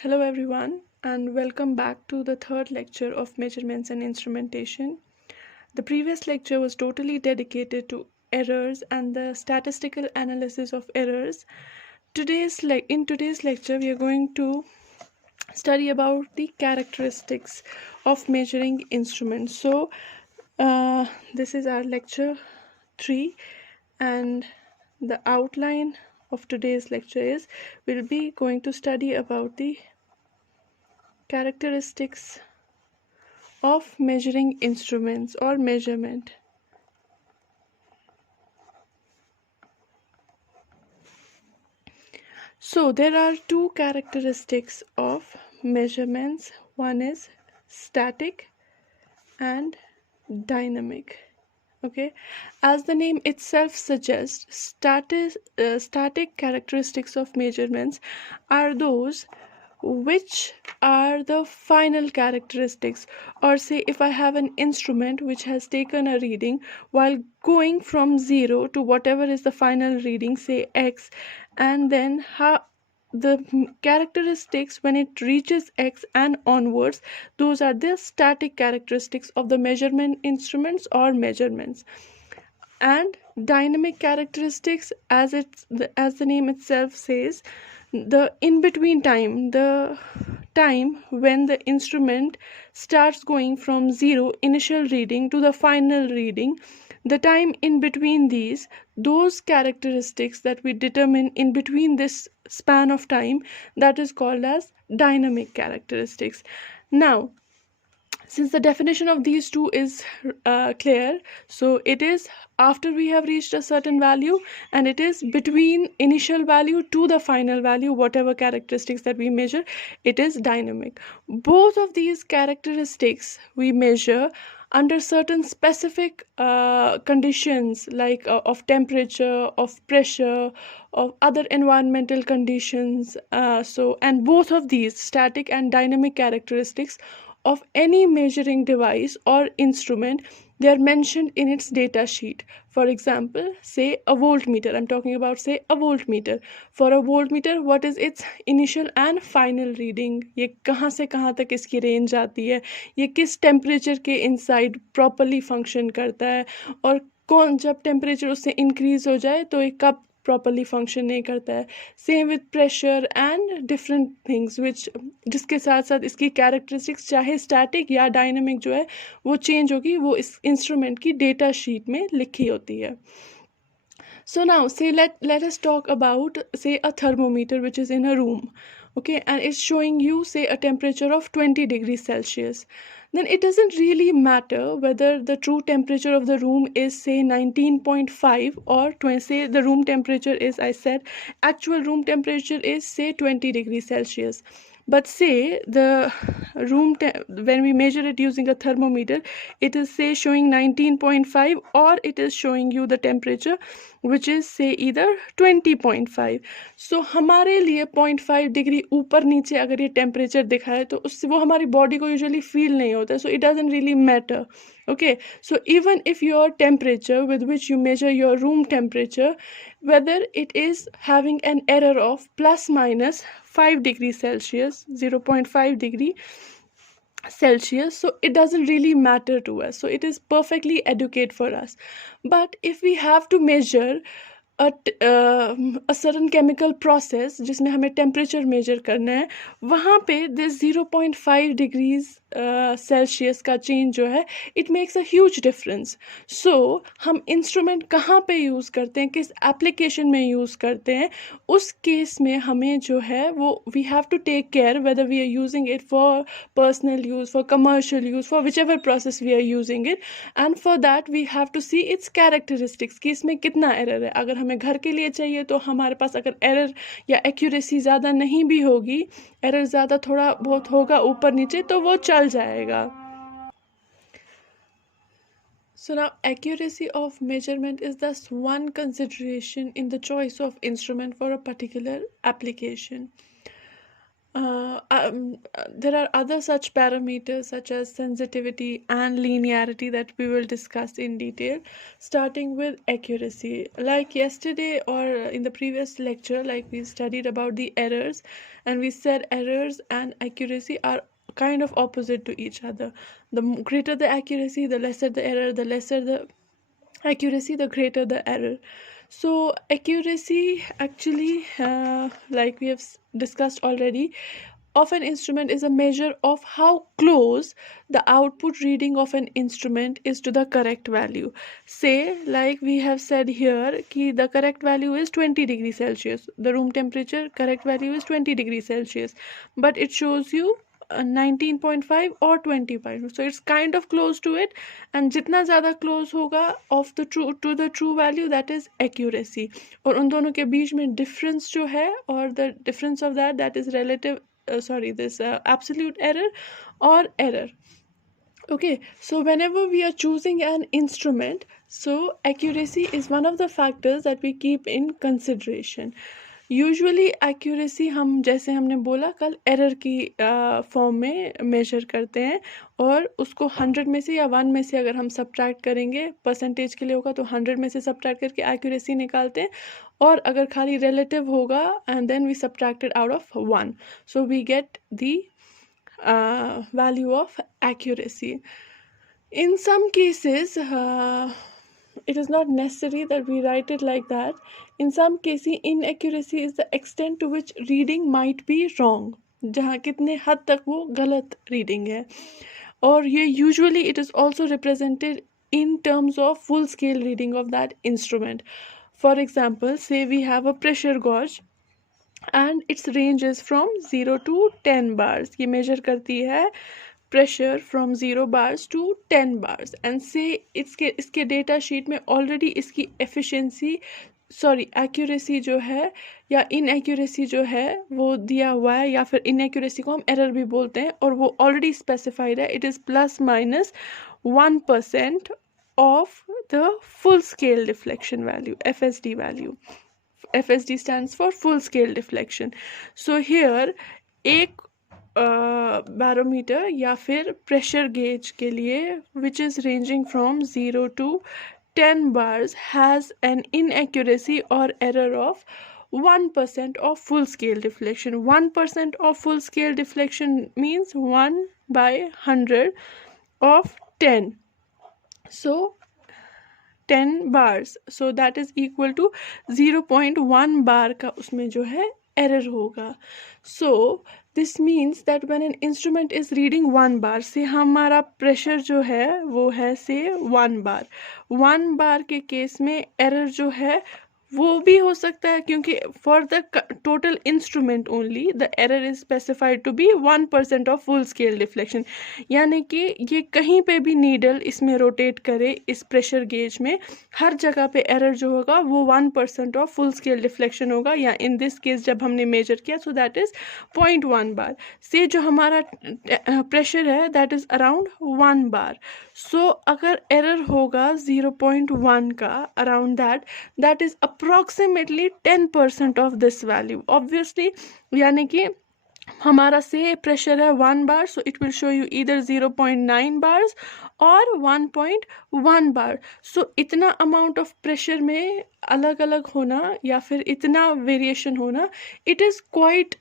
Hello everyone and welcome back to the third lecture of measurements and instrumentation. The previous lecture was totally dedicated to errors and the statistical analysis of errors. In today's lecture we are going to study about the characteristics of measuring instruments. This is our lecture 3 and the outline of today's lecture is we'll be going to study about the characteristics of measuring instruments or measurement. So there are two characteristics of measurements. One is static and dynamic. Okay, as the name itself suggests, static characteristics of measurements are those which are the final characteristics, or say if I have an instrument which has taken a reading while going from 0 to whatever is the final reading, say x, and then how the characteristics when it reaches x and onwards, those are the static characteristics of the measurement instruments or measurements. And dynamic characteristics, as the name itself says, the in between time, the time when the instrument starts going from 0 initial reading to the final reading, the time in between those characteristics that we determine in between this span of time, that is called as dynamic characteristics. Now, since the definition of these two is clear, so it is after we have reached a certain value, and it is between initial value to the final value, whatever characteristics that we measure, it is dynamic. Both of these characteristics we measure under certain specific conditions, like of temperature, of pressure, of other environmental conditions. And both of these static and dynamic characteristics of any measuring device or instrument, they are mentioned in its data sheet. For example, say a voltmeter. I'm talking about, say, a voltmeter. For a voltmeter, what is its initial and final reading? ये कहाँ से कहाँ तक इसकी range आती है, ये किस टेम्परेचर के इनसाइड प्रॉपरली फंक्शन करता है, और कौन जब टेम्परेचर उससे इंक्रीज हो जाए तो ये कब प्रॉपरली फंक्शन नहीं करता है. Same with pressure and different things which, जिसके साथ साथ इसकी कैरेक्टरिस्टिक्स चाहे स्टैटिक या डायनामिक जो है वो चेंज होगी, वो इस इंस्ट्रूमेंट की डेटा शीट में लिखी होती है. So now say let us talk about, say, a thermometer which is in a room, okay, and it's showing you, say, a temperature of 20 degrees Celsius. Then it doesn't really matter whether the true temperature of the room is, say, 19.5 or 20. Say the room temperature is, I said, actual room temperature is, say, 20 degrees Celsius. But say the when we measure it using a thermometer, it is, say, showing 19.5, or it is showing you the temperature which is, say, either 20.5. So हमारे लिए 0.5 degree ऊपर नीचे अगर ये temperature दिखाए तो उससे वो हमारी बॉडी को यूजुअली फील नहीं होता है. So it doesn't really matter. Okay, so even if your temperature with which you measure your room temperature, whether it is having an error of plus minus 5 degrees Celsius, 0.5 degree Celsius, so it doesn't really matter to us. So it is perfectly adequate for us. But if we have to measure a certain chemical process जिसमें हमें temperature measure करना है, वहाँ पे this 0.5 degrees Celsius का change जो है, it makes a huge difference. So हम instrument कहाँ पे use करते हैं, किस application में use करते हैं, उस case में हमें जो है वो we have to take care whether we are using it for personal use, for commercial use, for whichever process we are using it, and for that we have to see its characteristics कि इसमें कितना error है. अगर हमें घर के लिए चाहिए तो हमारे पास अगर एरर या एक्यूरेसी ज़्यादा नहीं भी होगी, एरर ज़्यादा थोड़ा बहुत होगा ऊपर नीचे, तो वो चल जाएगा. So now accuracy of measurement is thus one consideration in the choice of instrument for a particular application. There are other such parameters such as sensitivity and linearity that we will discuss in detail, starting with accuracy. Like yesterday or in the previous lecture, like we studied about the errors, and we said errors and accuracy are kind of opposite to each other. The greater the accuracy, the lesser the error, the lesser the accuracy, the greater the error. So accuracy actually, like we have discussed already, of an instrument is a measure of how close the output reading of an instrument is to the correct value. Say, like we have said here, ki the correct value is 20 degrees Celsius. The room temperature correct value is 20 degrees Celsius, but it shows you 19.5 or 20.5, so it's kind of close to it, and जितना ज़्यादा close होगा of the true to the true value, that is accuracy. और उन दोनों के बीच में difference जो है, or the difference of that is relative, this absolute error or error. Okay, so whenever we are choosing an instrument, so accuracy is one of the factors that we keep in consideration. Usually accuracy हम, जैसे हमने बोला कल, error की form में major करते हैं, और उसको 100 में से या 1 में से अगर हम सब्ट्रैक्ट करेंगे, परसेंटेज के लिए होगा तो 100 में से सब्ट्रैक्ट करके एक्यूरेसी निकालते हैं, और अगर खाली रिलेटिव होगा and then we subtracted out of 1, so we get the value of accuracy. In some cases, it is not necessary that we write it like that. In some cases, inaccuracy is the extent to which reading might be wrong. जहाँ कितने हद तक वो गलत reading है. और ये usually it is also represented in terms of full scale reading of that instrument. For example, say we have a pressure gauge and its range is from 0 to 10 bars. ये measure करती है pressure from 0 bars to 10 bars, and say इसके data sheet में already इसकी efficiency, accuracy जो है या inaccuracy जो है वो दिया हुआ है, या फिर inaccuracy को हम error भी बोलते हैं, और वो already specified है. It is plus minus 1% of the full scale deflection value, FSD value. FSD stands for full scale deflection. So here एक barometer या फिर pressure gauge के लिए which is ranging from 0 to 10 bars has an inaccuracy or error of 1% of full scale deflection. 1% of full scale deflection means 1 by 100 of 10. So 10 bars, so that is equal to 0.1 bar का उसमें जो है error होगा. So this means that when an instrument is reading 1 bar, से हमारा pressure जो है वो है से 1 bar. 1 bar के केस में error जो है वो भी हो सकता है, क्योंकि for the total instrument only the error is specified to be 1% of full scale deflection. यानी कि ये कहीं पे भी needle इसमें rotate करे इस pressure gauge में, हर जगह पे error जो होगा वो 1% of full scale deflection होगा, या in this case जब हमने measure किया so that is 0.1 bar. से जो हमारा pressure है that is around 1 bar. So अगर error होगा 0.1 का around that is approximately 10% of this value. Obviously यानी कि हमारा से pressure है 1 bar, so it will show you either 0.9 bars or 1.1 bar. So इतना amount of pressure में अलग अलग होना या फिर इतना variation होना, it is quite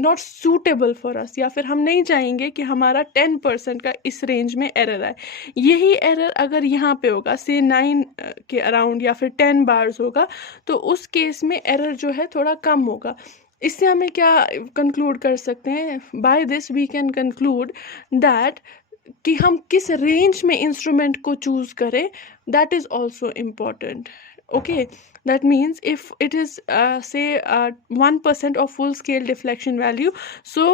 not suitable for us, या फिर हम नहीं चाहेंगे कि हमारा 10% का इस रेंज में एरर आए. यही एरर अगर यहाँ पे होगा से 9 के अराउंड या फिर 10 बार्स होगा, तो उस केस में एरर जो है थोड़ा कम होगा. इससे हमें क्या कंक्लूड कर सकते हैं? By this we can conclude that कि हम किस रेंज में इंस्ट्रूमेंट को चूज करें, that is also important. Okay, that means if it is say 1% of full scale deflection value, so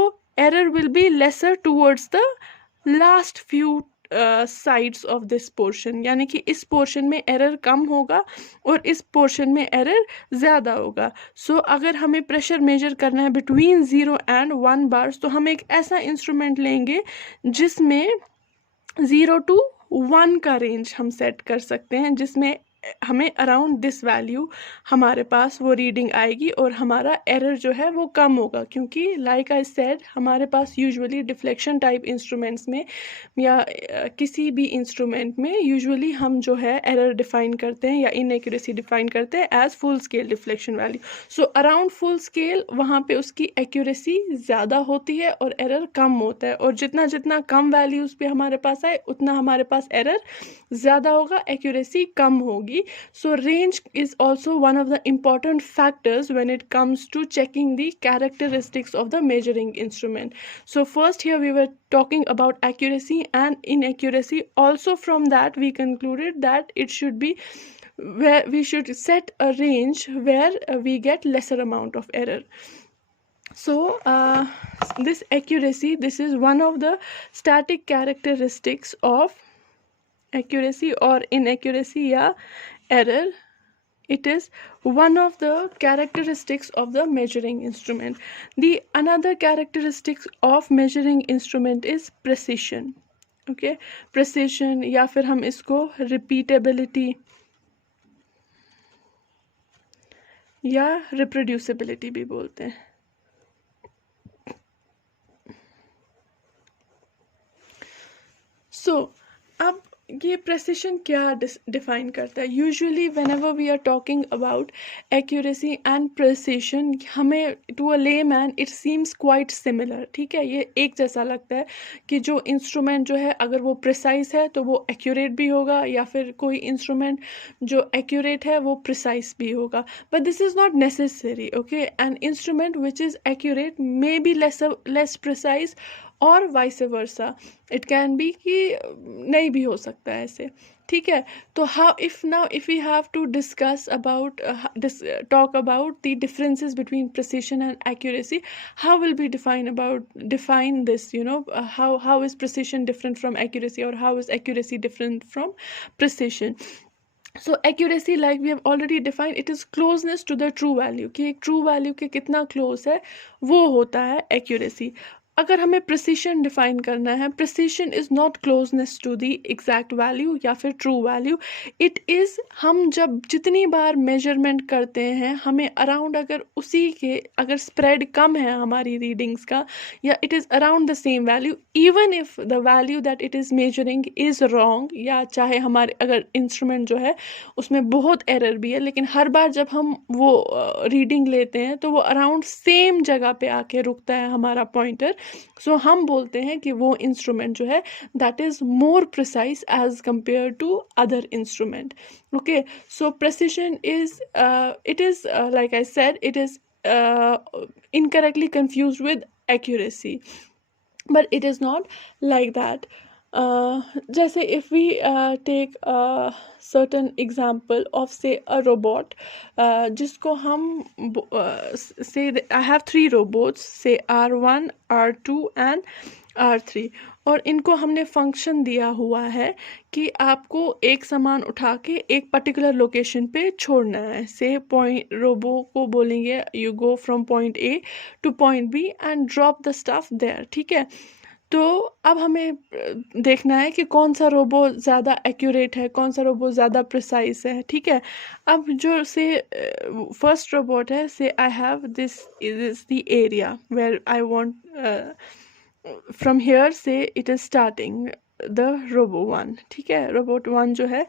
error will be lesser towards the last few sides of this portion. यानी कि इस portion में error कम होगा और इस portion में error ज़्यादा होगा. So अगर हमें pressure measure करना है between 0 and 1 bars, तो हम एक ऐसा instrument लेंगे जिसमें 0 to 1 का रेंज हम सेट कर सकते हैं, जिसमें हमें अराउंड दिस वैल्यू हमारे पास वो रीडिंग आएगी और हमारा एरर जो है वो कम होगा, क्योंकि लाइक आई सेड हमारे पास यूजुअली डिफ्लेक्शन टाइप इंस्ट्रूमेंट्स में या किसी भी इंस्ट्रूमेंट में यूजुअली हम जो है एरर डिफाइन करते हैं या इनएक्यूरेसी डिफाइन करते हैं as full scale deflection value. So around full scale वहाँ पे उसकी एक्यूरेसी ज़्यादा होती है और एरर कम होता है, और जितना जितना कम वैल्यूज़ पे हमारे पास आए उतना हमारे पास एरर ज़्यादा होगा, एक्यूरेसी कम होगी। So range is also one of the important factors when it comes to checking the characteristics of the measuring instrument. So first here we were talking about accuracy and inaccuracy. Also from that we concluded that it should be where we should set a range where we get lesser amount of error. So this accuracy, this is one of the static characteristics of accuracy or inaccuracy या error. It is one of the characteristics of the measuring instrument. The another characteristics of measuring instrument is precision. Okay, precision या फिर हम इसको repeatability या reproducibility भी बोलते हैं. So अब ये प्रेसिशन क्या डिफाइन करता है? Usually whenever we are talking about accuracy and precision, हमें to a layman it seems quite similar. ठीक है, ये एक जैसा लगता है कि जो इंस्ट्रूमेंट जो है अगर वो प्रिसाइज है तो वो एक्यूरेट भी होगा, या फिर कोई इंस्ट्रूमेंट जो एक्यूरेट है वो प्रिसाइज भी होगा. But this is not necessary. Okay, an instrument which is accurate may be less precise और vice versa. It can be कि नहीं भी हो सकता है ऐसे. ठीक है, तो how if we have to discuss about talk about the differences between precision and accuracy, how will be define this, you know, how is precision different from accuracy और how is accuracy different from precision. So accuracy, like we have already defined, it is closeness to the true value, कि एक true value के कितना close है वो होता है accuracy. अगर हमें प्रिसिशन डिफाइन करना है, precision is not closeness to the exact value या फिर ट्रू वैल्यू. इट इज़ हम जब जितनी बार मेजरमेंट करते हैं हमें अराउंड अगर उसी के अगर स्प्रेड कम है हमारी रीडिंग्स का, या it is around the same value even if the value that it is measuring is wrong, या चाहे हमारे अगर इंस्ट्रूमेंट जो है उसमें बहुत एरर भी है, लेकिन हर बार जब हम वो रीडिंग लेते हैं तो वो अराउंड सेम जगह पे आके रुकता है हमारा पॉइंटर. सो हम बोलते हैं कि वो इंस्ट्रूमेंट जो है that is more precise as compare to other instrument. Okay, so precision is it is like I said, it is incorrectly confused with accuracy, but it is not like that. जैसे if we take a certain example of say a robot, जिसको हम say I have 3 robots, say R1, R2 and R3, और इनको हमने function दिया हुआ है कि आपको एक सामान उठा के एक पर्टिकुलर लोकेशन पे छोड़ना है. से पॉइंट रोबो को बोलेंगे you go from point A to point B and drop the stuff there. ठीक है, तो अब हमें देखना है कि कौन सा रोबो ज़्यादा एक्यूरेट है, कौन सा रोबो ज़्यादा प्रिसाइज है. ठीक है, अब जो से फर्स्ट रोबोट है, say I have this is the area where I want from here say it is starting the robo 1. ठीक है, रोबोट 1 जो है,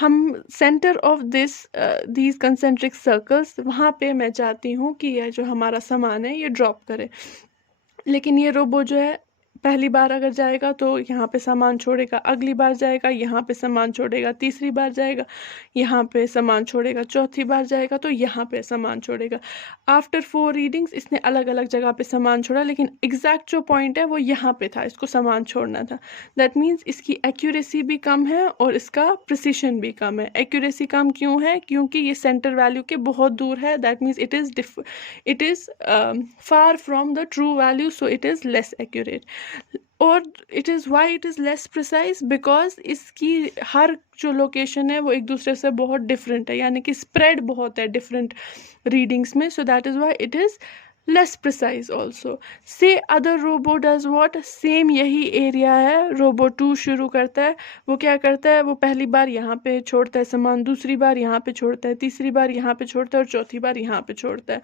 हम centre of these concentric circles, वहाँ पे मैं चाहती हूँ कि यह जो हमारा सामान है ये ड्रॉप करे. लेकिन ये रोबो जो है पहली बार अगर जाएगा तो यहाँ पे सामान छोड़ेगा, अगली बार जाएगा यहाँ पे सामान छोड़ेगा, तीसरी बार जाएगा यहाँ पे सामान छोड़ेगा, चौथी बार जाएगा तो यहाँ पे सामान छोड़ेगा. आफ्टर 4 रीडिंग्स इसने अलग अलग जगह पे सामान छोड़ा, लेकिन एग्जैक्ट जो पॉइंट है वो यहाँ पे था, इसको सामान छोड़ना था. दैट मीन्स इसकी एक्यूरेसी भी कम है और इसका प्रिसिशन भी कम है. एक्यूरेसी कम क्यों है? क्योंकि ये सेंटर वैल्यू के बहुत दूर है. That means it is far from the true value, so it is less accurate. और it is why it is less precise, because इसकी हर जो लोकेशन है वो एक दूसरे से बहुत डिफरेंट है, यानी कि स्प्रेड बहुत है डिफरेंट रीडिंग्स में. सो that is why it is less precise also. Say other robot does what? Same यही area है, robot 2 शुरू करता है, वो क्या करता है, वो पहली बार यहाँ पे छोड़ता है सामान, दूसरी बार यहाँ पे छोड़ता है, तीसरी बार यहाँ पे छोड़ता है और चौथी बार यहाँ पे छोड़ता है,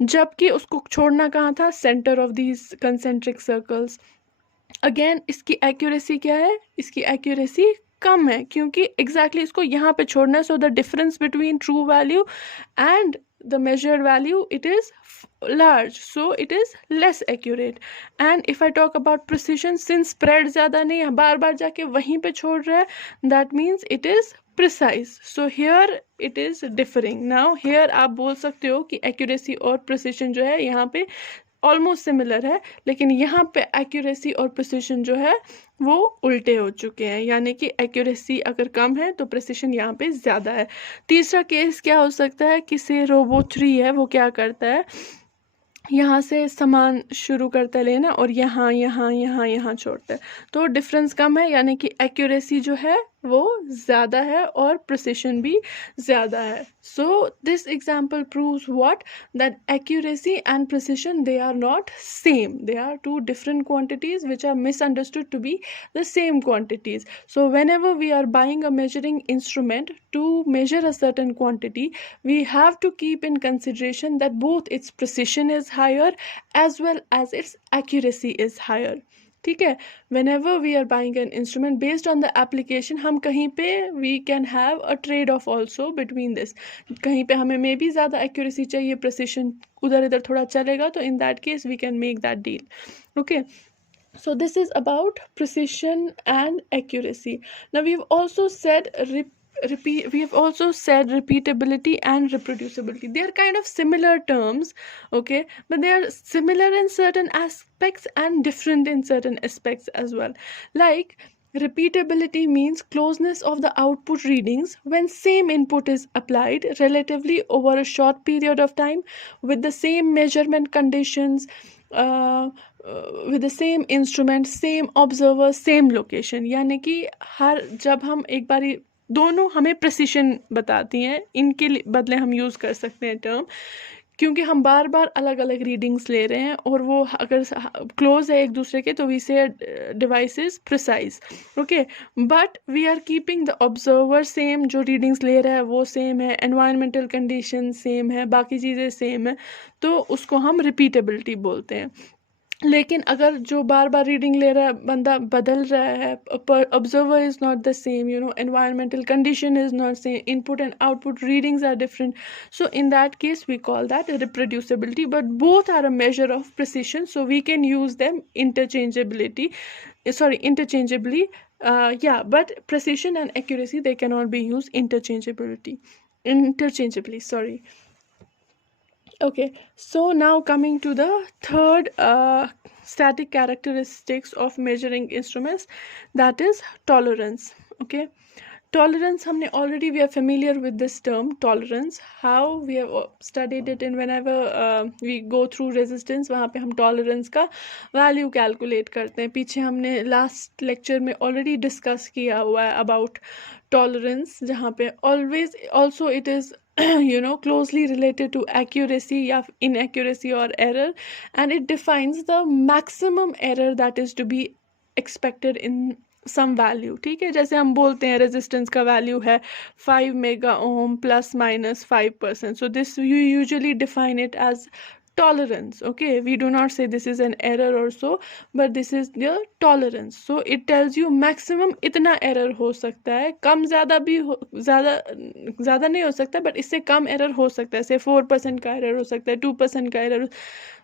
जबकि उसको छोड़ना कहाँ था? Centre of these concentric circles. Again इसकी एक्यूरेसी क्या है? इसकी एक्यूरेसी कम है क्योंकि एग्जैक्टली इसको यहाँ पे छोड़ना है. So the difference between true value and the measured value, it is large, so it is less accurate. And if I talk about precision, since spread ज़्यादा नहीं है, बार बार जाके वहीं पे छोड़ रहा है, that means it is precise. So here it is differing. Now here आप बोल सकते हो कि accuracy और precision जो है यहाँ पे ऑलमोस्ट सिमिलर है, लेकिन यहाँ पे एक्यूरेसी और प्रिसिशन जो है वो उल्टे हो चुके हैं, यानी कि एक्यूरेसी अगर कम है तो प्रिसिशन यहाँ पे ज़्यादा है. तीसरा केस क्या हो सकता है कि से रोबो 3 है, वो क्या करता है, यहाँ से सामान शुरू करता है लेना और यहाँ यहाँ यहाँ यहाँ छोड़ता है, तो डिफरेंस कम है, यानी कि एक्यूरेसी जो है वो ज़्यादा है और प्रिसिशन भी ज़्यादा है. So this example proves what, that accuracy and precision they are not same, they are two different quantities which are misunderstood to be the same quantities. So whenever we are buying a measuring instrument to measure a certain quantity, we have to keep in consideration that both its precision is higher as well as its accuracy is higher. ठीक है. whenever we are buying an instrument based on the application, हम कहीं पे we can have a trade off also between this. कहीं पे हमें मे भी ज़्यादा accuracy चाहिए, precision उधर इधर थोड़ा चलेगा, तो in that case we can make that deal. Okay. So this is about precision and accuracy. Now we've also said we have also said repeatability and reproducibility. They are kind of similar terms, okay, but they are similar in certain aspects and different in certain aspects as well. Like repeatability means closeness of the output readings when same input is applied relatively over a short period of time with the same measurement conditions, with the same instrument, same observer, same location. यानी कि हर जब हम एक बारी दोनों हमें precision बताती हैं, इनके बदले हम यूज़ कर सकते हैं टर्म, क्योंकि हम बार बार अलग अलग रीडिंग्स ले रहे हैं और वो अगर क्लोज है एक दूसरे के तो we say device is precise. Okay, but we are keeping the observer same, जो रीडिंग्स ले रहा है वो सेम है, एनवायरमेंटल कंडीशन सेम है, बाकी चीज़ें सेम है, तो उसको हम रिपीटेबिलिटी बोलते हैं. लेकिन अगर जो बार बार रीडिंग ले रहा है बंदा बदल रहा है, observer is not the same, you know, environmental condition is not same, input and output readings are different, so in that case we call that reproducibility, but both are a measure of precision, so we can use them interchangeably, yeah, but precision and accuracy, they cannot be used interchangeably, sorry. Okay, so now coming to the third static characteristics of measuring instruments, that is tolerance. Okay, tolerance, हमने already, we are familiar with this term tolerance, how we have studied it in whenever we go through resistance, वहाँ पे हम tolerance का value calculate करते हैं. पीछे हमने last lecture में already discuss किया हुआ है about tolerance, जहाँ पे always also it is you know, closely related to accuracy या inaccuracy or error, and it defines the maximum error that is to be expected in some value. ठीक है, जैसे हम बोलते हैं रेजिस्टेंस का वैल्यू है 5 mega ohm plus minus 5%, so this you usually define it as tolerance. Okay, we do not say this is an error or so, but this is the tolerance. So it tells you maximum इतना error हो सकता है, कम ज़्यादा भी ज़्यादा नहीं हो सकता, but इससे कम error हो सकता है, say 4% का error हो सकता है, 2% का error.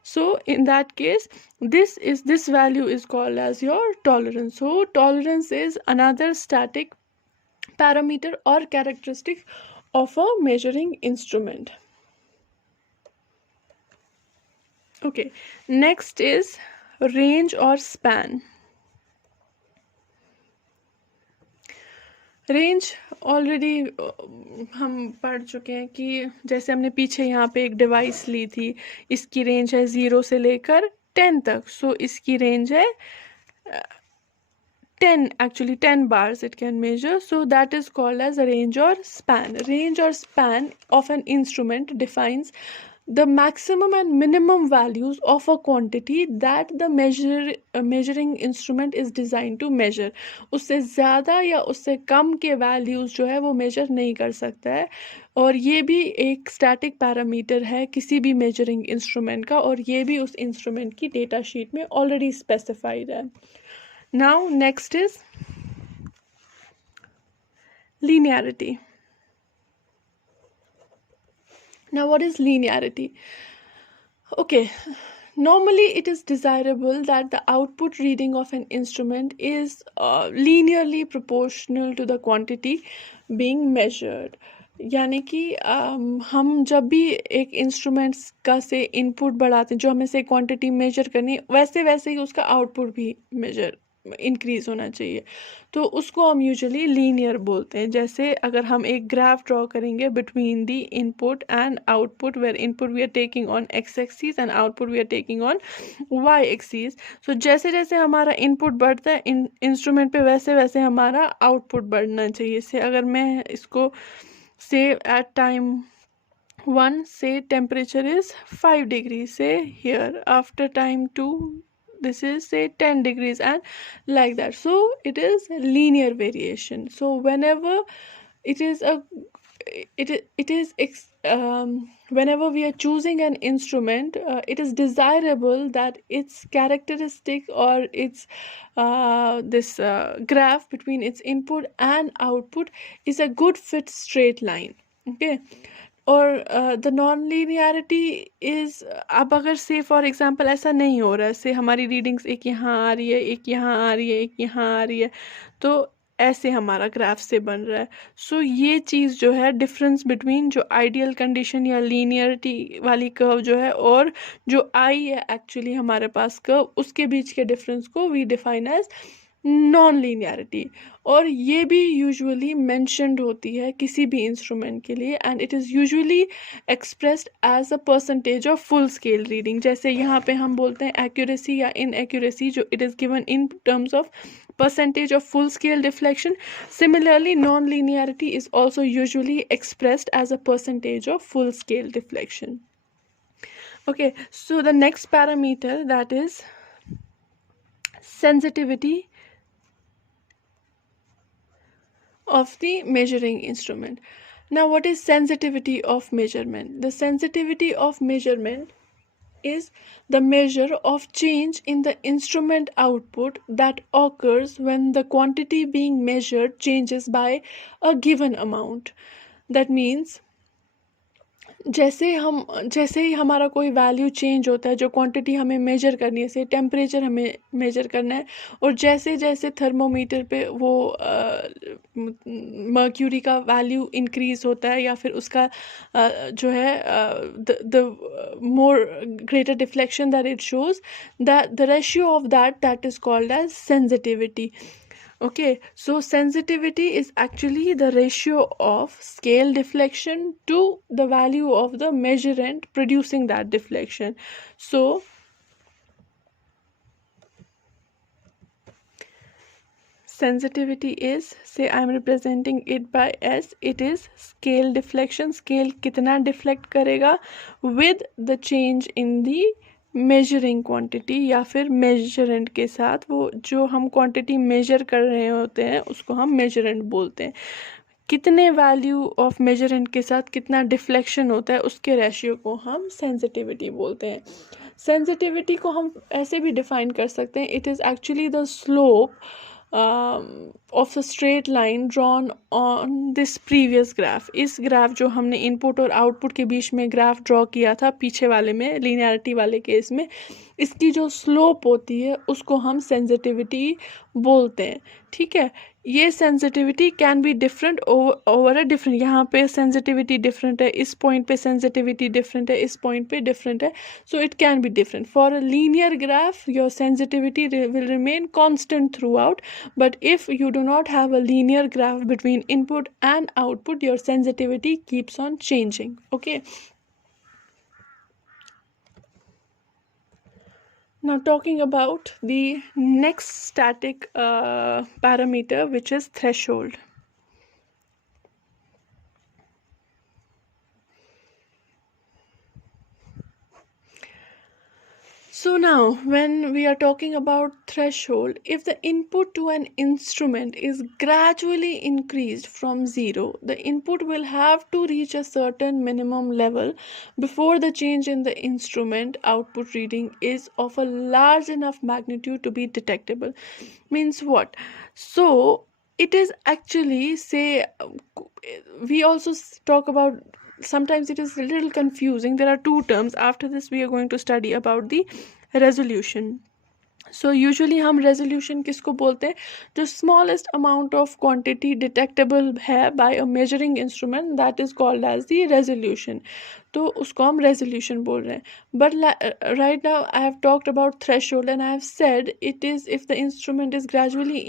So in that case, this value is called as your tolerance. So tolerance is another static parameter or characteristic of a measuring instrument. Okay, next is range or span. Range already हम पढ़ चुके हैं कि जैसे हमने पीछे यहाँ पे एक डिवाइस ली थी, इसकी रेंज है 0 से लेकर 10 तक, सो इसकी रेंज है 10 bars it can measure, so that is called as a range or span. Range or span of an instrument defines the maximum and minimum values of a quantity that the measuring instrument is designed to measure. उससे ज़्यादा या उससे कम के values जो है वो measure नहीं कर सकता है, और ये भी एक static parameter है किसी भी measuring instrument का, और ये भी उस instrument की data sheet में already specified है. Now next is linearity. Now what is linearity? Okay, normally it is desirable that the output reading of an instrument is linearly proportional to the quantity being measured. यानी कि हम जब भी एक instruments का से input बढ़ाते हैं, जो हमें से क्वांटिटी मेजर करनी है, वैसे वैसे ही उसका आउटपुट भी मेजर इंक्रीज होना चाहिए, तो उसको हम यूजुअली लीनियर बोलते हैं. जैसे अगर हम एक ग्राफ ड्रॉ करेंगे between the input and output, where input we are taking on X axis and output we are taking on Y axis. So जैसे जैसे हमारा इनपुट बढ़ता है इंस्ट्रूमेंट पे, वैसे वैसे हमारा आउटपुट बढ़ना चाहिए. से अगर मैं इसको से at time 1 say temperature is 5 degrees, say here after time 2 this is say 10 degrees, and like that. So it is linear variation. So whenever it is a whenever we are choosing an instrument, it is desirable that its characteristic or its this graph between its input and output is a good fit straight line. Okay, और the non linearity is, अब अगर से for example ऐसा नहीं हो रहा है, से हमारी रीडिंग्स एक यहाँ आ रही है, एक यहाँ आ रही है, एक यहाँ आ रही है, तो ऐसे हमारा ग्राफ से बन रहा है. सो ये चीज़ जो है डिफरेंस बिटवीन जो आइडियल कंडीशन या लीनियरिटी वाली कर्व जो है और जो आई है एक्चुअली हमारे पास कर्व, उसके बीच के डिफरेंस को we define as non linearity. और ये भी यूजुअली मेंशन्ड होती है किसी भी इंस्ट्रूमेंट के लिए, and it is usually expressed as a percentage of full scale reading. जैसे यहाँ पे हम बोलते हैं एक्यूरेसी या इनएक्यूरेसी, जो it is given in terms of percentage of full scale deflection. Similarly, non-linearity is also usually expressed as a percentage of full scale deflection. Okay, so the next parameter, that is sensitivity of the measuring instrument. Now what is sensitivity of measurement? The sensitivity of measurement is the measure of change in the instrument output that occurs when the quantity being measured changes by a given amount. That means जैसे ही हमारा कोई value change होता है, जो quantity हमें major करनी है, से टेम्परेचर हमें मेजर करना है, और जैसे जैसे थर्मोमीटर पे वो मर्क्यूरी का वैल्यू इंक्रीज होता है, या फिर उसका जो है the more greater deflection that it shows, the ratio of that is called as sensitivity. Okay, so sensitivity is actually the ratio of scale deflection to the value of the measurand producing that deflection. So sensitivity is, say I am representing it by S, it is scale deflection. Scale कितना deflect करेगा with the change in the measuring quantity, या फिर मेजरेंट के साथ वो जो हम quantity major कर रहे होते हैं उसको हम मेजरेंट बोलते हैं. कितने वैल्यू ऑफ मेजरेंट के साथ कितना डिफ्लेक्शन होता है उसके रेशियो को हम सेंसिटिविटी बोलते हैं. सेंसिटिविटी को हम ऐसे भी डिफाइन कर सकते हैं, it is actually the slope of a straight line drawn on this previous graph. इस ग्राफ जो हमने इनपुट और आउटपुट के बीच में ग्राफ ड्रॉ किया था पीछे वाले में, लीनियरिटी वाले केस में, इसकी जो स्लोप होती है उसको हम सेंसिटिविटी बोलते हैं. ठीक है, ये sensitivity can be different over a different, यहाँ पे सेंसिटिविटी डिफरेंट है, इस पॉइंट पे सेंसिटिविटी डिफरेंट है, इस पॉइंट पे डिफरेंट है. So it can be different. For a linear graph your sensitivity will remain constant through out, but if you do not have a linear graph between input and output, your sensitivity keeps on changing. Okay, now talking about the next static parameter, which is threshold. So now, when we are talking about threshold, if the input to an instrument is gradually increased from zero, the input will have to reach a certain minimum level before the change in the instrument output reading is of a large enough magnitude to be detectable. Means what? So it is actually, say, we also talk about, sometimes it is a little confusing. There are two terms. After this we are going to study about the resolution. So usually हम resolution किसको बोलते हैं? जो smallest amount of quantity detectable है by a measuring instrument, that is called as the resolution. तो उसको हम resolution बोल रहे हैं. But right now I have talked about threshold, and I have said it is if the instrument is gradually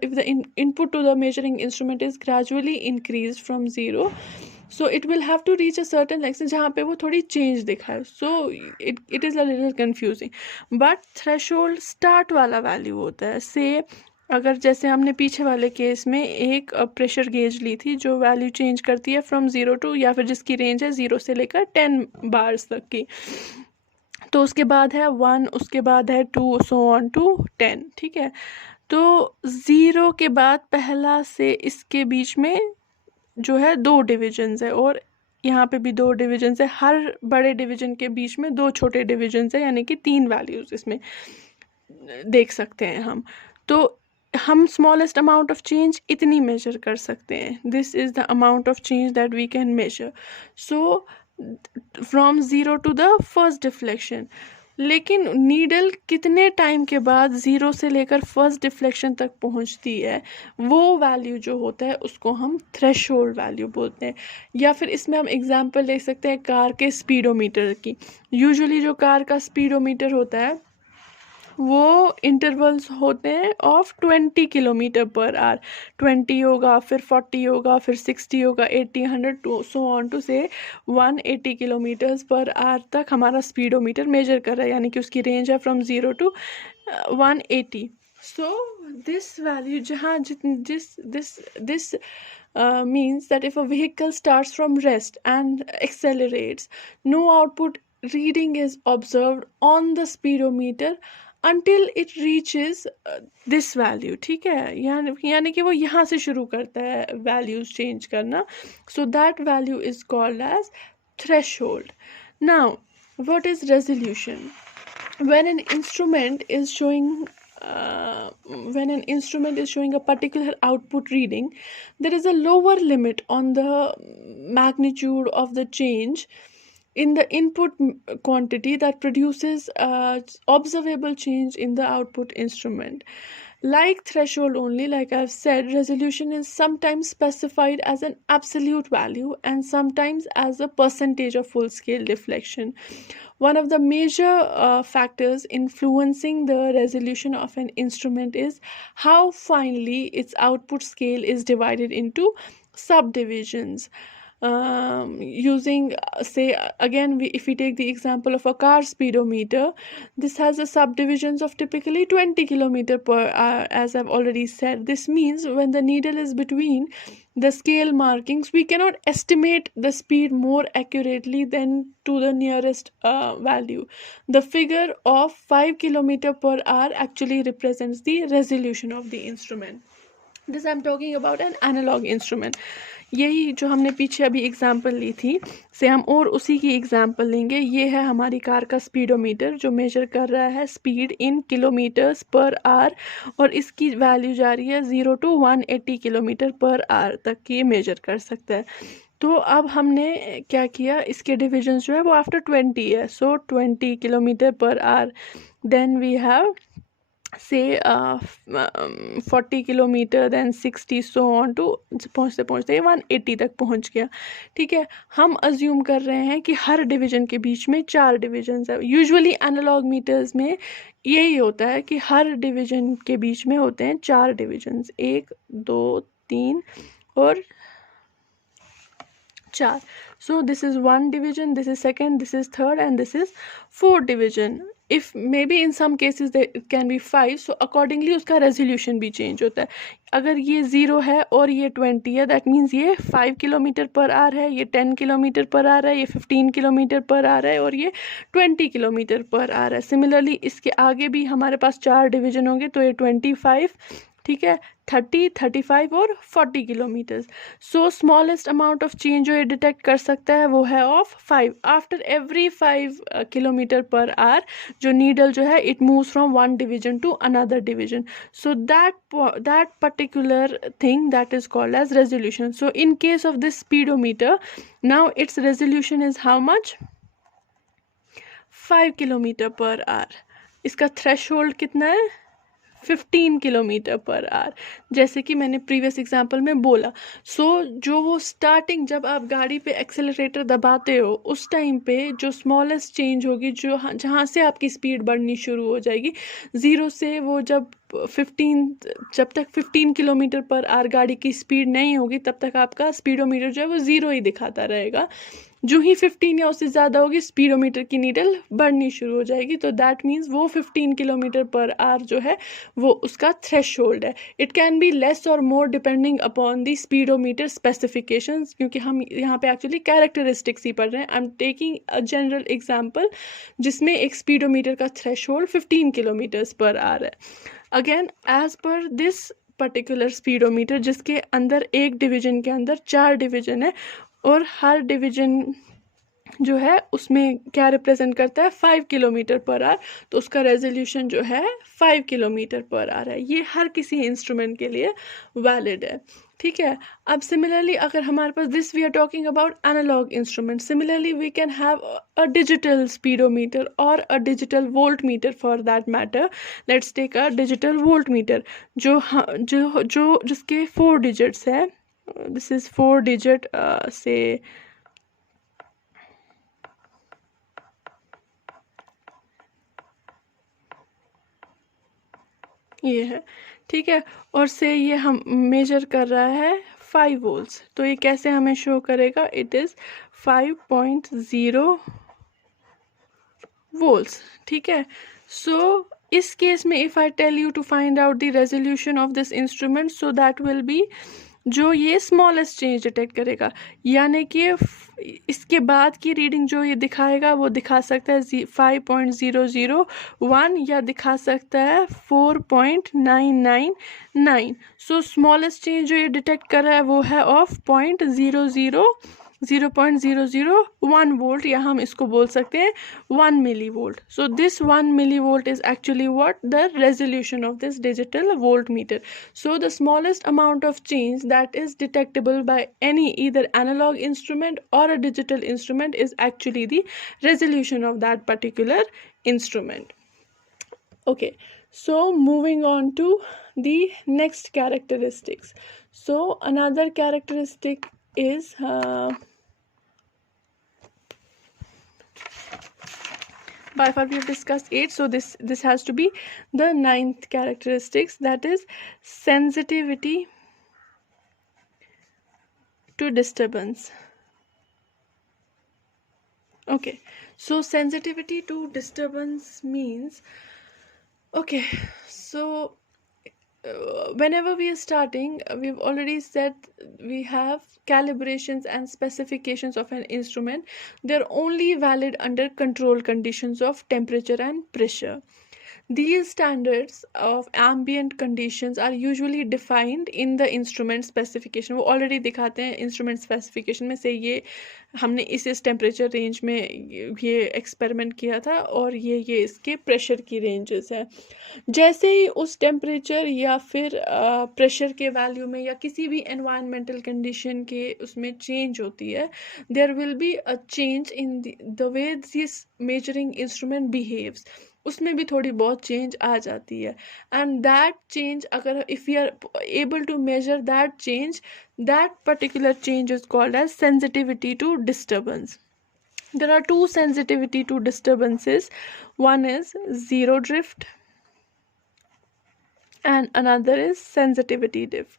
if the input to the measuring instrument is gradually increased from zero, so it will have to reach a certain level जहाँ पे वो थोड़ी change दिखाए. So it is a little confusing. But threshold start वाला value होता है. से अगर जैसे हमने पीछे वाले केस में एक प्रेशर गेज ली थी जो वैल्यू चेंज करती है फ्रॉम 0 टू, या फिर जिसकी रेंज है 0 से लेकर 10 बार्स तक की, तो उसके बाद है 1, उसके बाद है 2, सो ऑन टू 10. ठीक है, तो 0 के बाद पहला से इसके बीच में जो है 2 डिविजन्स है, और यहाँ पे भी 2 डिविजन्स है. हर बड़े डिवीजन के बीच में 2 छोटे डिविजन्स है, यानी कि 3 वैल्यूज इसमें देख सकते हैं हम. तो हम स्मॉलेस्ट अमाउंट ऑफ चेंज इतनी मेजर कर सकते हैं. This is the amount of change that we can measure. So from 0 to the first deflection. लेकिन नीडल कितने टाइम के बाद 0 से लेकर फर्स्ट डिफ्लेक्शन तक पहुंचती है, वो वैल्यू जो होता है उसको हम थ्रेशोल्ड वैल्यू बोलते हैं. या फिर इसमें हम एग्जांपल ले सकते हैं कार के स्पीडोमीटर की. यूजुअली जो कार का स्पीडोमीटर होता है वो इंटरवल्स होते हैं ऑफ 20 किलोमीटर पर आवर. 20 होगा, फिर 40 होगा, फिर 60 होगा, 80, 100, सो ऑन टू से 180 किलोमीटर्स पर आवर तक हमारा स्पीडोमीटर मेजर कर रहा है, यानी कि उसकी रेंज है from 0 to 180. So this value जहाँ this means that if a vehicle starts from rest and accelerates, no output reading is observed on the speedometer until it reaches this value. ठीक है, यानी कि वो यहाँ से शुरू करता है values change करना. So that value is called as threshold. Now, what is resolution? When an instrument is showing a particular output reading, there is a lower limit on the magnitude of the change in the input quantity that produces observable change in the output instrument. Like threshold only, like I've said, resolution is sometimes specified as an absolute value and sometimes as a percentage of full-scale deflection. One of the major factors influencing the resolution of an instrument is how finely its output scale is divided into subdivisions. Using say again, if we take the example of a car speedometer, this has a subdivisions of typically 20 kilometer per hour. As I've already said, this means when the needle is between the scale markings, we cannot estimate the speed more accurately than to the nearest value. The figure of 5 kilometer per hour actually represents the resolution of the instrument. This I'm talking about an analog instrument. यही जो हमने पीछे अभी example ली थी से हम और उसी की एग्जाम्पल लेंगे. ये है हमारी कार का स्पीडोमीटर जो मेजर कर रहा है speed in kilometres per our, और इसकी वैल्यू जा रही है 0 टू 180 किलोमीटर पर आवर तक की मेजर कर सकता है. तो अब हमने क्या किया, इसके डिविजन्स जो है वो आफ्टर 20 है. So 20 kilometre per hour, then we have say 40 kilometre, then 60, so on to पहुँचते पहुँचते 180 तक पहुँच गया. ठीक है, हम अज्यूम कर रहे हैं कि हर डिवीजन के बीच में 4 डिविजन्स है. यूजुअली एनालॉग मीटर्स में यही होता है कि हर डिवीजन के बीच में होते हैं 4 डिविजन्स, 1, 2, 3 और 4. So this is 1 division, this is 2nd, this is 3rd, and this is 4th division. If may be in some cases it can be 5, so accordingly उसका रेजोल्यूशन भी चेंज होता है. अगर ये 0 है और ये 20 है, दैट मीन्स ये 5 किलोमीटर पर आवर है, ये 10 किलोमीटर पर आवर है, ये 15 किलोमीटर पर आवर है, और ये 20 किलोमीटर पर आवर है. सिमिलरली इसके आगे भी हमारे पास 4 डिवीजन होंगे, तो ये 25, ठीक है, 30, 35 और 40 kilometres. So smallest amount of change जो ये डिटेक्ट कर सकता है वो है of 5. After every 5 kilometre per hour जो नीडल जो है it moves from one division to another division. So that particular thing that is called as resolution. So in case of this speedometer, now its resolution is how much? 5 kilometre per our. इसका threshold कितना है? 15 kilometre per our, जैसे कि मैंने previous example में बोला. सो जो वो स्टार्टिंग जब आप गाड़ी पे एक्सेलरेटर दबाते हो उस टाइम पे जो स्मॉलेस्ट चेंज होगी, जो जहाँ से आपकी स्पीड बढ़नी शुरू हो जाएगी, ज़ीरो से वो जब 15 किलोमीटर पर आवर गाड़ी की स्पीड नहीं होगी तब तक आपका स्पीडोमीटर जो है वो ज़ीरो ही दिखाता रहेगा. जो ही 15 या उससे ज़्यादा होगी स्पीडोमीटर की नीडल बढ़नी शुरू हो जाएगी. तो दैट मीन्स वो 15 किलोमीटर पर आवर जो है वो उसका थ्रेशोल्ड है. इट कैन बी लेस और more depending upon the speedometer specifications, क्योंकि हम यहाँ पे एक्चुअली कैरेक्टरिस्टिक्स ही पढ़ रहे हैं. I am taking a general example जिसमें एक स्पीडोमीटर का थ्रेशोल्ड 15 किलोमीटर्स पर आवर है. Again as per this particular speedometer, जिसके अंदर एक डिवीजन के अंदर 4 डिवीजन है और हर डिवीजन जो है उसमें क्या रिप्रेजेंट करता है? 5 किलोमीटर पर आवर. तो उसका रेजोल्यूशन जो है 5 किलोमीटर पर आवर है. ये हर किसी इंस्ट्रूमेंट के लिए वैलिड है, ठीक है. अब सिमिलरली अगर हमारे पास this we are talking about analogue instrument, similarly we can have a digital speedometer और a digital voltmeter for that matter. Let's take a digital voltmeter जो जिसके 4 डिजिट्स है. दिस इज 4 डिजिट से ये है, ठीक है. और से ये हम मेजर कर रहा है 5 वोल्ट्स. तो ये कैसे हमें शो करेगा? इट इज़ 5.0 वोल्ट्स, ठीक है. सो इस केस में if I tell you to find out the resolution of this instrument, so that will be जो ये स्मॉलेस्ट चेंज डिटेक्ट करेगा, यानी कि इसके बाद की रीडिंग जो ये दिखाएगा वो दिखा सकता है 5.001 या दिखा सकता है 4.999. सो स्मॉलेस्ट चेंज जो ये डिटेक्ट कर रहा है वो है ऑफ 0.001 वोल्ट, या हम इसको बोल सकते हैं 1 millivolt. So this 1 millivolt is actually what the resolution of this digital voltmeter. So the smallest amount of change that is detectable by any either analog instrument or a digital instrument is actually the resolution of that particular instrument. Okay, so moving on to the next characteristics. So another characteristic is by far we have discussed 8, so this has to be the 9th characteristics, that is sensitivity to disturbance. Okay, so sensitivity to disturbance means, okay, so whenever we are starting, we've already said we have calibrations and specifications of an instrument. They're only valid under control conditions of temperature and pressure. These standards of ambient conditions are usually defined in the instrument specification. वो already दिखाते हैं instrument specification में से ये हमने इस temperature range में ये एक्सपेरिमेंट किया था और ये इसके प्रेशर की रेंजेस है. जैसे ही उस टेम्परेचर या फिर प्रेशर के वैल्यू में या किसी भी एनवायरमेंटल कंडीशन के उसमें चेंज होती है, there will be a change in the way this measuring instrument behaves. उसमें भी थोड़ी बहुत चेंज आ जाती है. एंड दैट चेंज अगर if you are able to measure that change, that particular change is called as sensitivity to disturbance. There are two sensitivity to disturbances. One is zero drift and another is sensitivity drift.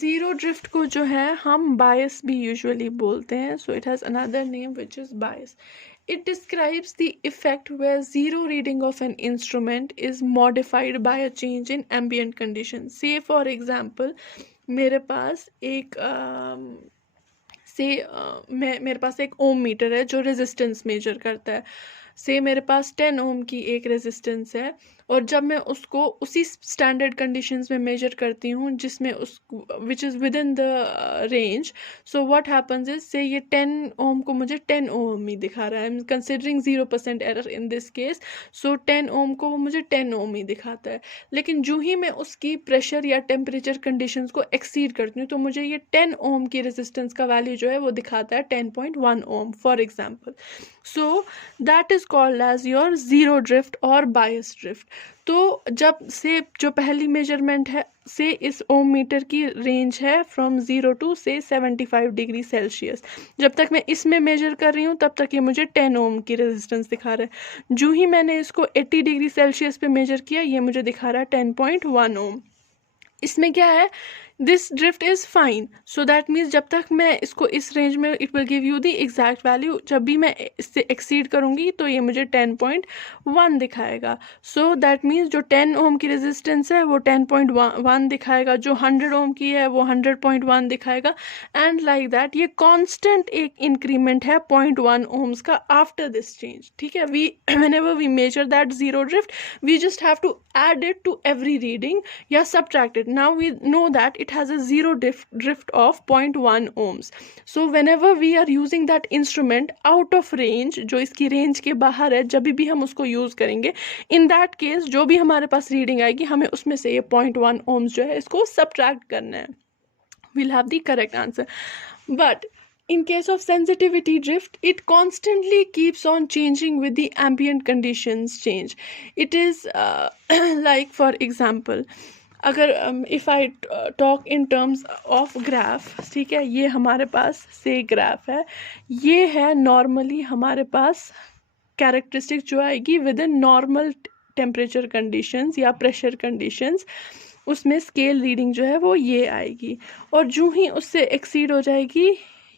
Zero drift को जो है हम बायस भी usually बोलते हैं, so it has another name which is bias. It describes the effect where zero reading of an instrument is modified by a change in ambient conditions. Say for example, मेरे पास एक मेरे पास एक ओम मीटर है जो resistance measure करता है. से मेरे पास 10 ओम की एक रेजिस्टेंस है, और जब मैं उसको उसी स्टैंडर्ड कंडीशंस में मेजर करती हूँ जिसमें उस which is with in the range, so what happens is, से ये 10 ओम को मुझे 10 ओम ही दिखा रहा है. I am considering 0% error in this case. So 10 ohm को वो मुझे 10 ओम ही दिखाता है. लेकिन जो ही मैं उसकी प्रेशर या टेम्परेचर कंडीशंस को एक्सीड करती हूँ तो मुझे ये 10 ओम की रेजिस्टेंस का वैल्यू जो है वो दिखाता है 10.1 ohm for example. So that is called as your zero drift और बायस ड्रिफ्ट. तो जब से जो पहली मेजरमेंट है, से इस ओम मीटर की रेंज है फ्रॉम 0 टू से 75 डिग्री सेल्सियस. जब तक मैं इसमें मेजर कर रही हूँ तब तक ये मुझे 10 ओम की रेजिस्टेंस दिखा रहा है. जो ही मैंने इसको 80 डिग्री सेल्सियस पे मेजर किया, ये मुझे दिखा रहा है 10.1 ओम. इसमें क्या है, this drift is fine. So that means जब तक मैं इसको इस रेंज में, it will give you the exact value. जब भी मैं इससे एक्सीड करूँगी तो ये मुझे 10.1 दिखाएगा. सो दैट मीन्स जो 10 ओम की रेजिस्टेंस है वो 10.1 दिखाएगा, जो 100 ओम की है वो 100.1 दिखाएगा, एंड लाइक दैट. ये कॉन्स्टेंट एक इंक्रीमेंट है 0.1 ओम्स का आफ्टर दिस चेंज. ठीक है, we whenever we measure that zero drift, we just have to add it to every reading या subtract it. Now we know that it has a zero drift of 0.1 ohms. So whenever we are using that instrument out of range, जो इसकी range के बाहर है, जब भी हम उसको यूज़ करेंगे, in that case जो भी हमारे पास रीडिंग आएगी हमें उसमें से ये 0.1 ohms जो है इसको subtract करना है. We'll have the correct answer. But in case of sensitivity drift, it constantly keeps on changing with the ambient conditions change. It is like for example, अगर if I talk in terms of graph, ठीक है, ये हमारे पास से graph है, ये है normally हमारे पास कैरेक्टरिस्टिक जो आएगी with in normal temperature conditions या प्रेशर कंडीशंस. उसमें स्केल रीडिंग जो है वो ये आएगी, और जो ही उससे एक्सीड हो जाएगी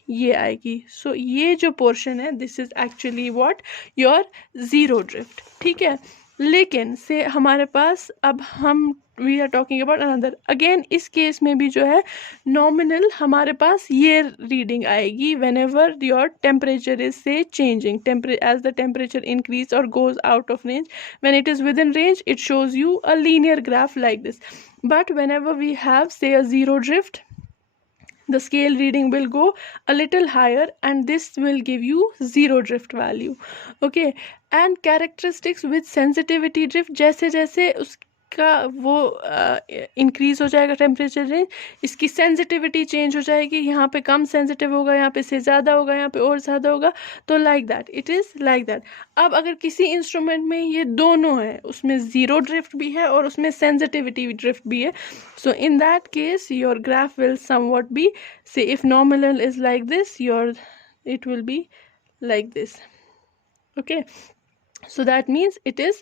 ये आएगी. सो ये जो पोर्शन है, this is actually what your zero drift. ठीक है, लेकिन से हमारे पास अब हम we are talking about another. Again इस केस में भी जो है नॉमिनल हमारे पास ये रीडिंग आएगी whenever your temperature is say changing. As the temperature increase और goes out of range, when it is within range it shows you a linear graph like this. But whenever we have say a zero drift, the scale reading will go a little higher and this will give you zero drift value. Okay, and characteristics with sensitivity drift, जैसे जैसे उसका वो increase हो जाएगा temperature range, इसकी sensitivity change हो जाएगी. यहाँ पे कम सेंसिटिव होगा, यहाँ पे से ज़्यादा होगा, यहाँ पे और ज़्यादा होगा. तो like that, it is like that. अब अगर किसी इंस्ट्रूमेंट में ये दोनों है, उसमें ज़ीरो ड्रिफ्ट भी है और उसमें सेंसिटिविटी ड्रिफ्ट भी है, so in that case your graph will somewhat be, say if nominal is like this, your it will be like this. Okay, so that means it is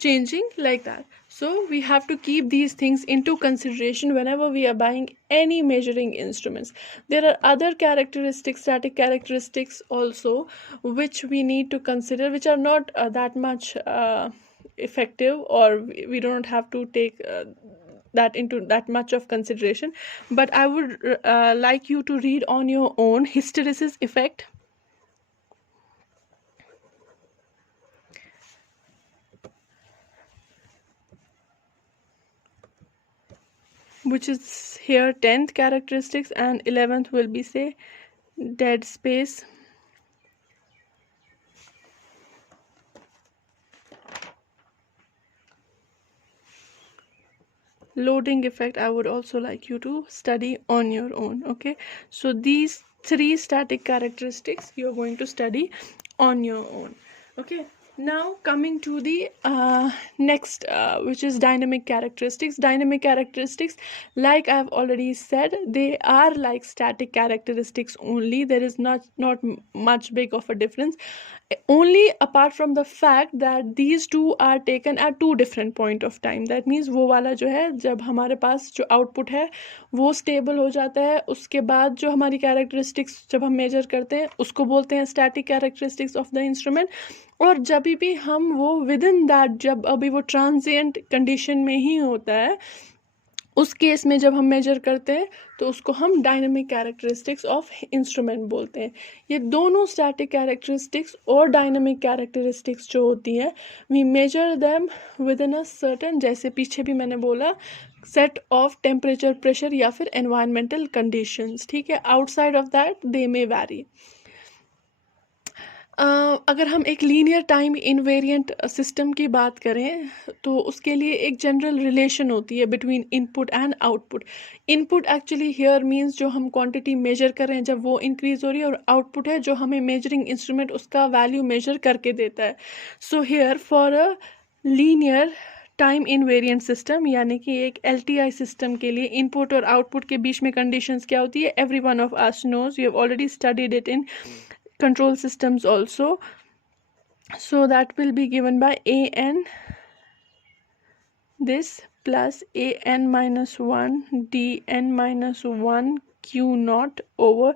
changing like that. So we have to keep these things into consideration whenever we are buying any measuring instruments. There are other characteristics, static characteristics also, which we need to consider, which are not that much effective, or we don't have to take that into that much of consideration. But I would like you to read on your own hysteresis effect, which is here 10th characteristics, and 11th will be say dead space. Loading effect I would also like you to study on your own. Okay, so these 3 static characteristics you are going to study on your own. Okay, Now coming to the next, which is dynamic characteristics. Dynamic characteristics, like I've already said, they are like static characteristics only. There is not much big of a difference, only apart from the fact that these two are taken at two different point of time. That means वो वाला जो है, जब हमारे पास जो output है वो stable हो जाता है, उसके बाद जो हमारी characteristics जब हम measure करते हैं उसको बोलते हैं static characteristics of the instrument. और जब भी हम वो within that, जब अभी वो transient condition में ही होता है, उस केस में जब हम मेजर करते हैं तो उसको हम डायनेमिक कैरेक्टरिस्टिक्स ऑफ इंस्ट्रूमेंट बोलते हैं. ये दोनों स्टैटिक कैरेक्टरिस्टिक्स और डायनेमिक कैरेक्टरिस्टिक्स जो होती हैं, we measure them within a certain, जैसे पीछे भी मैंने बोला, सेट ऑफ टेम्परेचर, प्रेशर या फिर एनवायरमेंटल कंडीशंस. ठीक है, outside of that they may vary. अगर हम एक लीनियर टाइम इनवेरिएंट सिस्टम की बात करें तो उसके लिए एक जनरल रिलेशन होती है between input and output. Input actually here means जो हम क्वांटिटी मेजर कर रहे हैं जब वो इंक्रीज हो रही है, और आउटपुट है जो हमें मेजरिंग इंस्ट्रूमेंट उसका वैल्यू मेजर करके देता है. So here for a linear time invariant system, यानी कि एक LTI सिस्टम के लिए इनपुट और आउटपुट के बीच में कंडीशंस क्या होती है, every one of us knows, you have already studied it in control systems also. So that will be given by an this plus an minus 1 dn minus 1 q naught over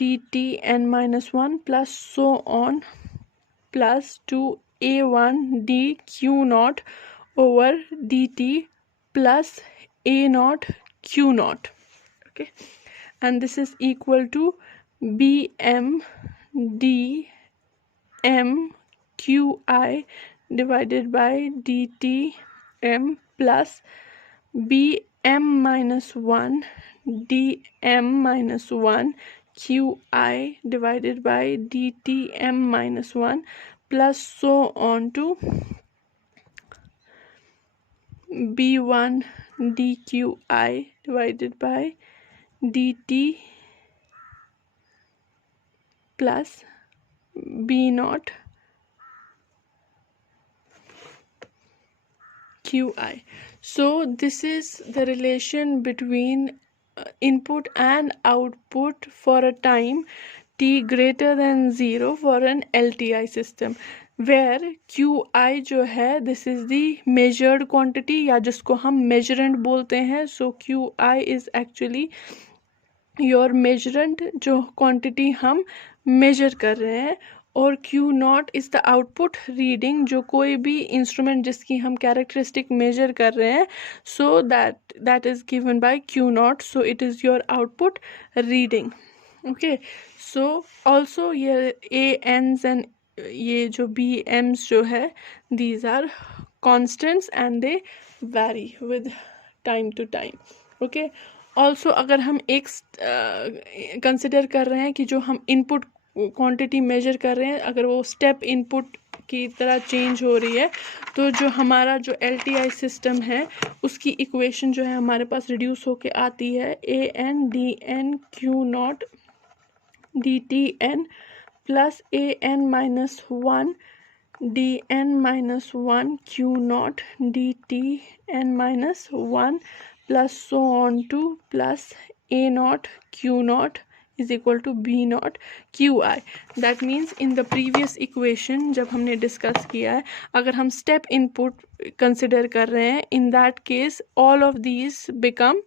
dt n minus 1 plus so on plus 2 a1 d q naught over dt plus a naught q naught. Okay, and this is equal to bm d m q I divided by dt m plus b m minus 1 d m minus 1 q I divided by dt m minus 1 plus so on to b1 dq I divided by dt plus b naught qi. So this is the relation between input and output for a time t greater than 0 for an LTI system, where qi जो है this is the measured quantity या जिसको हम measurand बोलते हैं. So qi is actually your measurand, जो quantity हम measure कर रहे हैं, और Q nought is the output reading, जो कोई भी इंस्ट्रूमेंट जिसकी हम कैरेक्टरिस्टिक मेजर कर रहे हैं, so that is given by Q naught, so it is your output reading. Okay, so also ये ANs एंड ये जो BMs जो है, these are constants and they vary with time to time. Okay, also अगर हम एक consider कर रहे हैं कि जो हम इनपुट क्वांटिटी मेजर कर रहे हैं, अगर वो स्टेप इनपुट की तरह चेंज हो रही है, तो जो हमारा जो LTI सिस्टम है उसकी इक्वेशन जो है हमारे पास रिड्यूस होके आती है an dn q not dtn plus an minus 1 dn minus 1 q not dtn minus 1 plus so on to plus a naught q naught is equal to b naught qi. That means in the previous equation जब हमने discuss किया है, अगर हम step input consider कर रहे हैं, in that case all of these become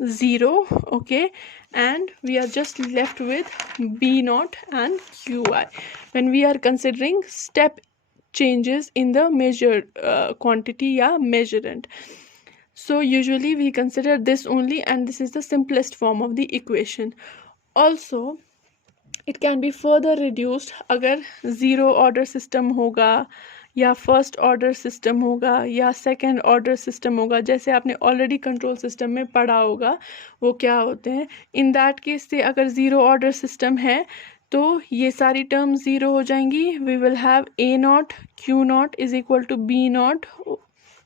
0. okay, and we are just left with b naught and qi when we are considering step changes in the measured quantity या measurand. So usually we consider this only, and this is the simplest form of the equation. Also it can be further reduced अगर zero order system होगा या first order system होगा या second order system होगा, जैसे आपने already control system में पढ़ा होगा वो क्या होते हैं. इन दैट केस से अगर ज़ीरो ऑर्डर सिस्टम है तो ये सारी टर्म ज़ीरो हो जाएंगी. We will have a naught q naught is equal to b naught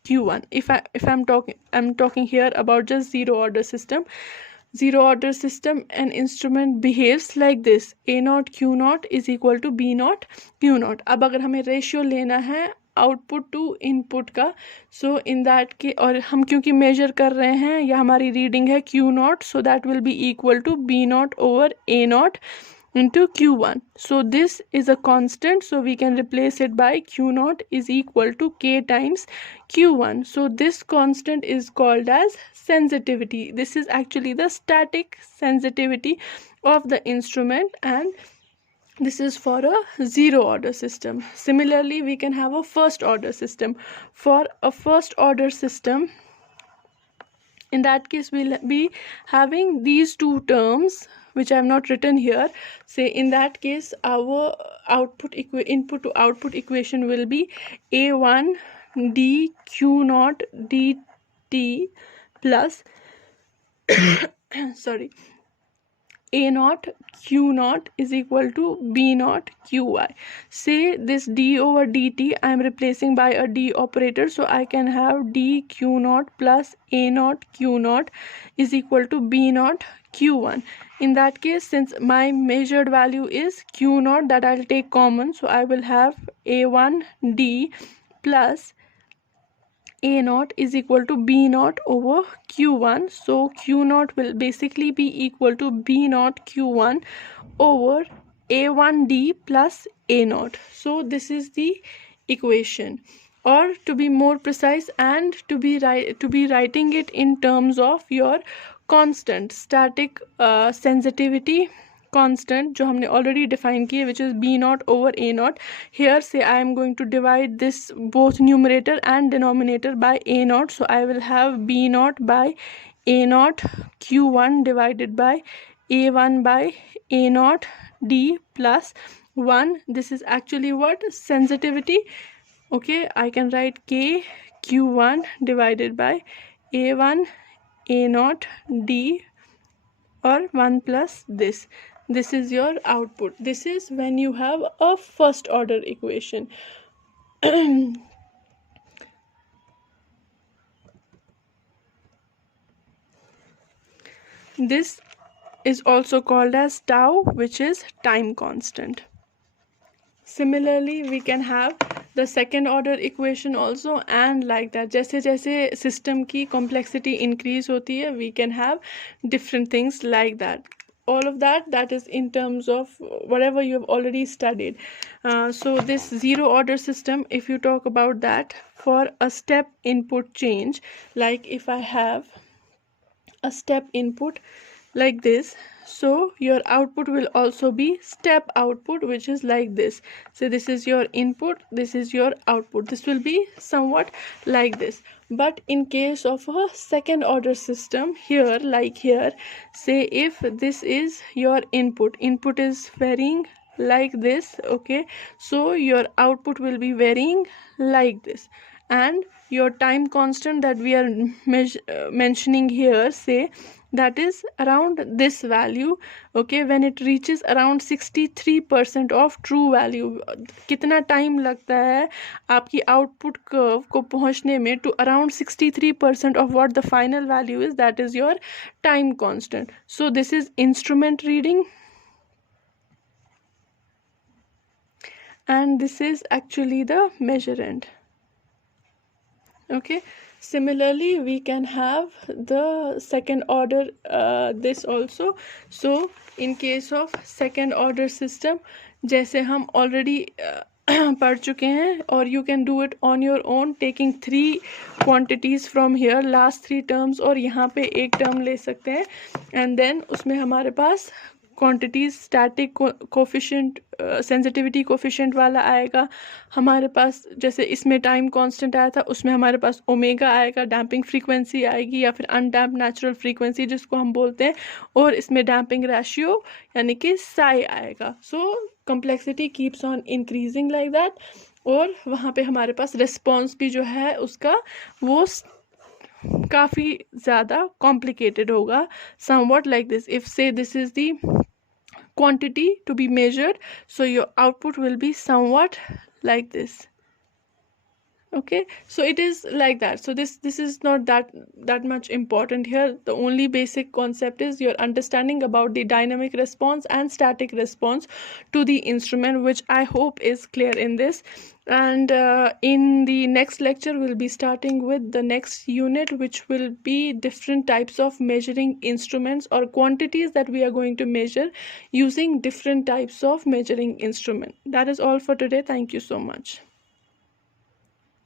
q1. if I'm talking here about just zero order system. zero order system, an instrument behaves like this: A naught Q naught is equal to B naught Q naught. अब अगर हमें ratio लेना है output to input का, सो in that के, और हम क्योंकि मेजर कर रहे हैं या हमारी रीडिंग है Q naught, so that will be equal to B naught over A naught into Q1. So this is a constant, so we can replace it by Q naught is equal to K times Q1. So this constant is called as sensitivity. This is actually the static sensitivity of the instrument, and this is for a zero order system. Similarly, we can have a first order system. For a first order system, in that case we'll be having these two terms which I have not written here. Say in that case our input to output equation will be A1 d Q naught dt plus sorry, A naught Q naught is equal to B naught Qi. Say this d over dt I am replacing by a d operator, so I can have d Q naught plus A naught Q naught is equal to B naught Q1. In that case, since my measured value is Q naught, that I'll take common, so I will have A1 d plus A naught is equal to B naught over Q1. So Q naught will basically be equal to B naught Q1 over A1D plus A naught. So this is the equation. Or to be more precise and to be writing it in terms of your constant static sensitivity constant जो हमने already define किए, which is B naught over A naught. Here say I am going to divide this both numerator and denominator by A naught, so I will have B naught by A naught Q1 divided by A1 by A naught D plus 1. This is actually what? Sensitivity. Okay, I can write K Q1 divided by A1 A naught D or 1 plus this. This is your output. This is when you have a first order equation. This is also called as tau, which is time constant. Similarly, we can have the second order equation also, and like that जैसे जैसे system की complexity increase होती है, we can have different things like that. All of that is in terms of whatever you have already studied. So this zero order system, if you talk about that, for a step input change, like if I have a step input like this, so your output will also be step output, which is like this. So this is your input, this is your output. This will be somewhat like this. But in case of a second order system, here, like here, say if this is your input is varying like this, okay, so your output will be varying like this, and your time constant that we are mentioning here, say that is around this value. Okay, when it reaches around 63% of true value, कितना time लगता है आपकी output curve को पहुंचने में to around 63% of what the final value is, that is your time constant. So this is instrument reading, and this is actually the measurand. Okay, similarly we can have the second order this also. So in case of second order system, जैसे हम already पढ़ चुके हैं, और you can do it on your own taking 3 quantities from here, last 3 terms, और यहाँ पे एक term ले सकते हैं, and then उसमें हमारे पास quantities static coefficient sensitivity coefficient वाला आएगा हमारे पास. जैसे इसमें टाइम कांस्टेंट आया था, उसमें हमारे पास ओमेगा आएगा, डैम्पिंग फ्रीक्वेंसी आएगी या फिर अनडैम्प नेचुरल फ्रीक्वेंसी जिसको हम बोलते हैं, और इसमें डैम्पिंग रेशियो यानी कि साई आएगा. So complexity keeps on increasing like that, और वहाँ पे हमारे पास रिस्पॉन्स भी जो है उसका वो काफ़ी ज़्यादा कॉम्प्लिकेटेड होगा. समवॉट लाइक दिस, इफ से this is the quantity to be measured, so your output will be somewhat like this. Okay, so it is like that. So this is not that much important here. The only basic concept is your understanding about the dynamic response and static response to the instrument, which I hope is clear in this. And in the next lecture we'll be starting with the next unit, which will be different types of measuring instruments or quantities that we are going to measure using different types of measuring instrument. That is all for today. Thank you so much.